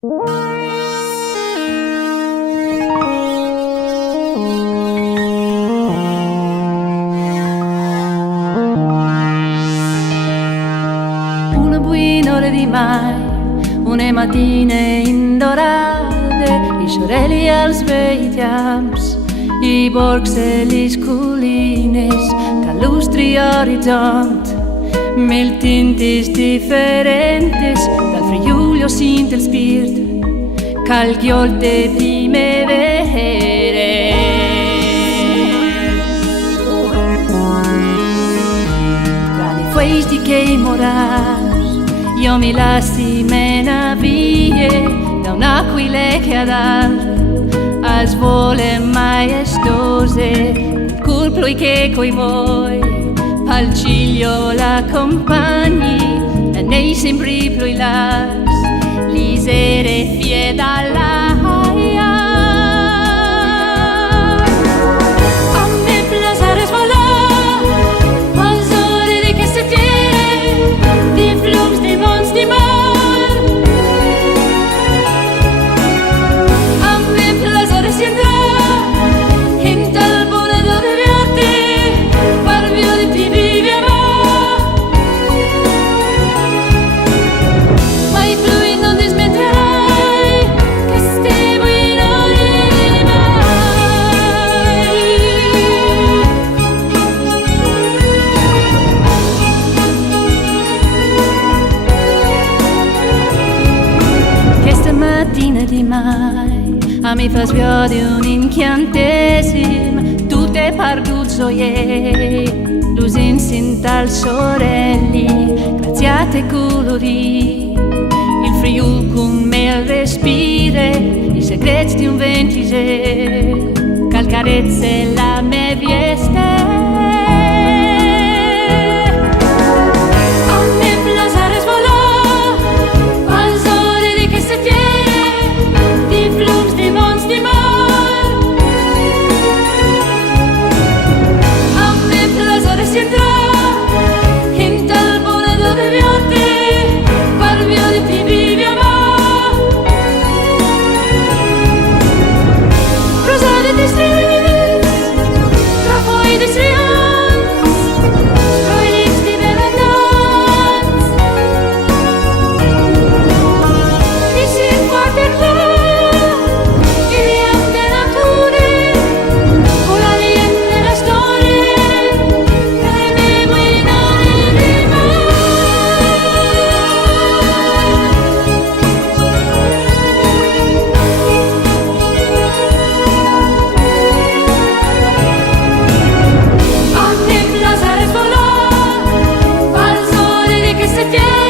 Una buona ora di mai, una mattina indorate, i sorelli als veiams, i borgs e les collines, calustri orizzont, mil tintes differentes, dal Friuli sint il spirit, calghiol de primavere. Tra le festi che morars, io mi lasci mena vie, da un'aquile che ad as vole maestose, col ploi che coi voi, pal ciglio la compagni, e nei sembri ploi las, l'isere fie dalla aia. A me piace svolar, als ore di che se tiene, di flums, di mons, di mar. A me piace si andrà, in tal buone dove viarte, parvio di ti vivi a mai flui non dismetterai, che stiamo in ore mai. Questa mattina di mai, a mi fa sviare un incantesimo, tutte parduzzo l'usin tal sorelli, graziate colori, il Friul con me respire, i segreti di un ventisè, calcarezze la me vieste. A me piace svolar, als ore di che se tiene, di flums, di mons, di mar. A me piace si andrà, in tal buone dove viarte, parvio di ti vivi a rosade di stris, trafoi di strians, stroilix di belandans, di sin forte qua, i riam de nature, o la liente la storia, che me buinare di a me piace svolar, als ore di che se tiene.